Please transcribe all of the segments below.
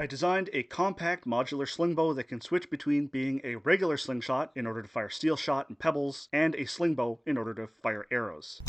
I designed a compact modular slingbow that can switch between being a regular slingshot in order to fire steel shot and pebbles, and a slingbow in order to fire arrows.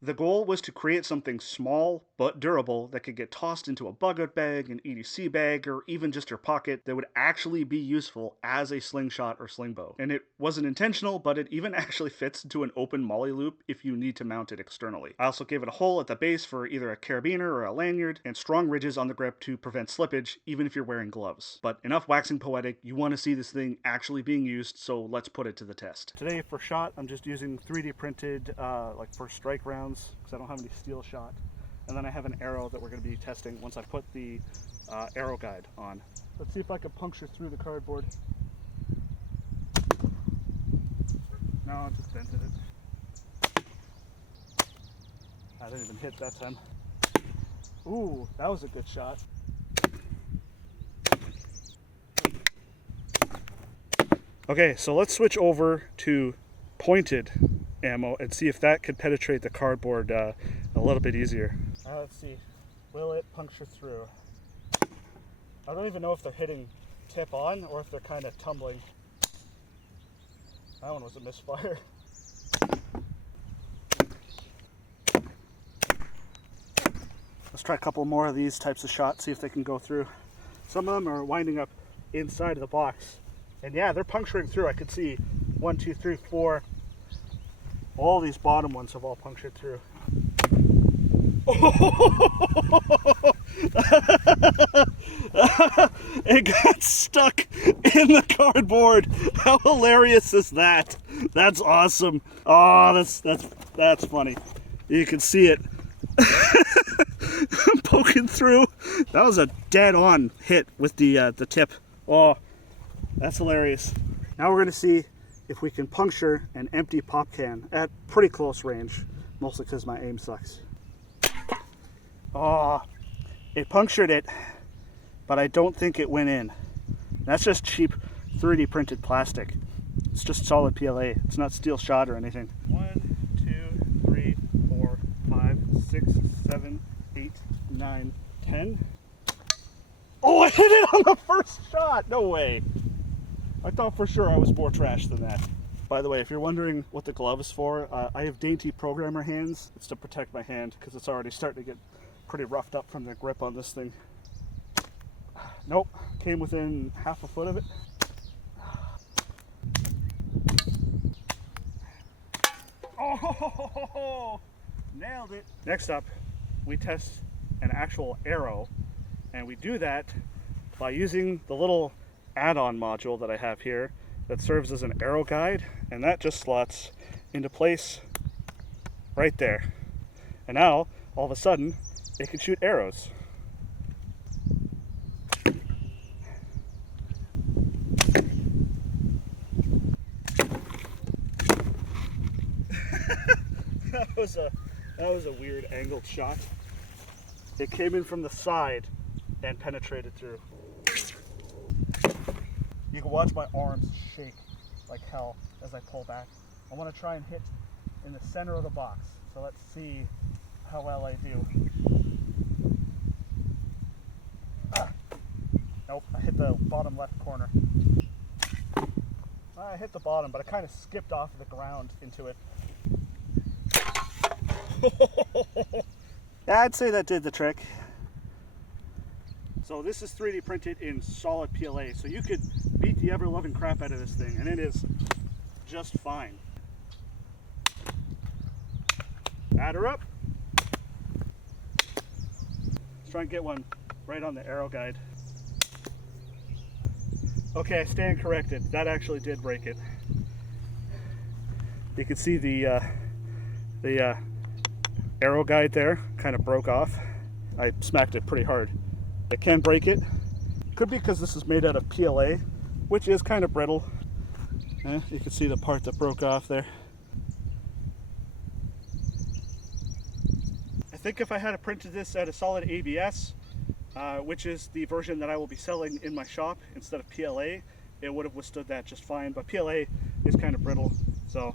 The goal was to create something small but durable that could get tossed into a bug-out bag, an EDC bag, or even just your pocket that would actually be useful as a slingshot or slingbow. And it wasn't intentional, but it even actually fits into an open molly loop if you need to mount it externally. I also gave it a hole at the base for either a carabiner or a lanyard, and strong ridges on the grip to prevent slippage even if you're wearing gloves. But enough waxing poetic, you want to see this thing actually being used, so let's put it to the test. Today for shot, I'm just using 3D printed like for strike rounds, because I don't have any steel shot. And then I have an arrow that we're going to be testing once I put the arrow guide on. Let's see if I can puncture through the cardboard. No, I just dented it. I didn't even hit that time. Ooh, that was a good shot. Okay, so let's switch over to pointed ammo and see if that could penetrate the cardboard a little bit easier. Let's see, will it puncture through? I don't even know if they're hitting tip on or if they're kind of tumbling. That one was a misfire. Let's try a couple more of these types of shots, see if they can go through. Some of them are winding up inside of the box. And yeah, they're puncturing through. I could see 1, 2, 3, 4. All these bottom ones have all punctured through. It got stuck in the cardboard. How hilarious is that? That's awesome. Oh, that's funny. You can see it poking through. That was a dead-on hit with the tip. Oh, that's hilarious. Now we're going to see if we can puncture an empty pop can at pretty close range, mostly because my aim sucks. Oh, it punctured it, but I don't think it went in. That's just cheap 3D printed plastic. It's just solid PLA. It's not steel shot or anything. 1, 2, 3, 4, 5, 6, 7, 8, 9, 10. Oh, I hit it on the first shot! No way! I thought for sure I was more trash than that. By the way, if you're wondering what the glove is for, I have dainty programmer hands. It's to protect my hand because it's already starting to get pretty roughed up from the grip on this thing. Nope, came within half a foot of it. Oh, nailed it. Next up, we test an actual arrow, and we do that by using the little add-on module that I have here that serves as an arrow guide, and that just slots into place right there. And now, all of a sudden, it can shoot arrows. That was a weird angled shot. It came in from the side and penetrated through. You can watch my arms shake like hell as I pull back. I want to try and hit in the center of the box. So let's see how well I do. Nope, I hit the bottom left corner. I hit the bottom, but I kind of skipped off of the ground into it. Yeah, I'd say that did the trick. So this is 3D printed in solid PLA, so you could beat the ever-loving crap out of this thing, and it is just fine. Batter up. Let's try and get one right on the arrow guide. Okay, I stand corrected. That actually did break it. You can see the arrow guide there kind of broke off. I smacked it pretty hard. It can break it. Could be because this is made out of PLA, which is kind of brittle. You can see the part that broke off there. I think if I had printed this at a solid ABS, which is the version that I will be selling in my shop instead of PLA, it would have withstood that just fine. But PLA is kind of brittle, so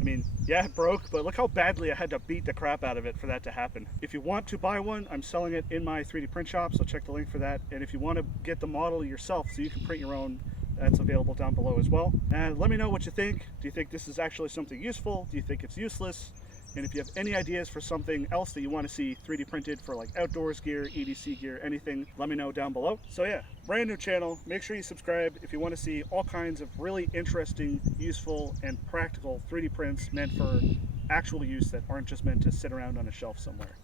I mean, yeah, it broke, but look how badly I had to beat the crap out of it for that to happen. If you want to buy one, I'm selling it in my 3D print shop, so check the link for that. And if you want to get the model yourself so you can print your own, that's available down below as well. And let me know what you think. Do you think this is actually something useful? Do you think it's useless? And if you have any ideas for something else that you want to see 3D printed for like outdoors gear, EDC gear, anything, let me know down below. So yeah, brand new channel. Make sure you subscribe if you want to see all kinds of really interesting, useful, and practical 3D prints meant for actual use that aren't just meant to sit around on a shelf somewhere.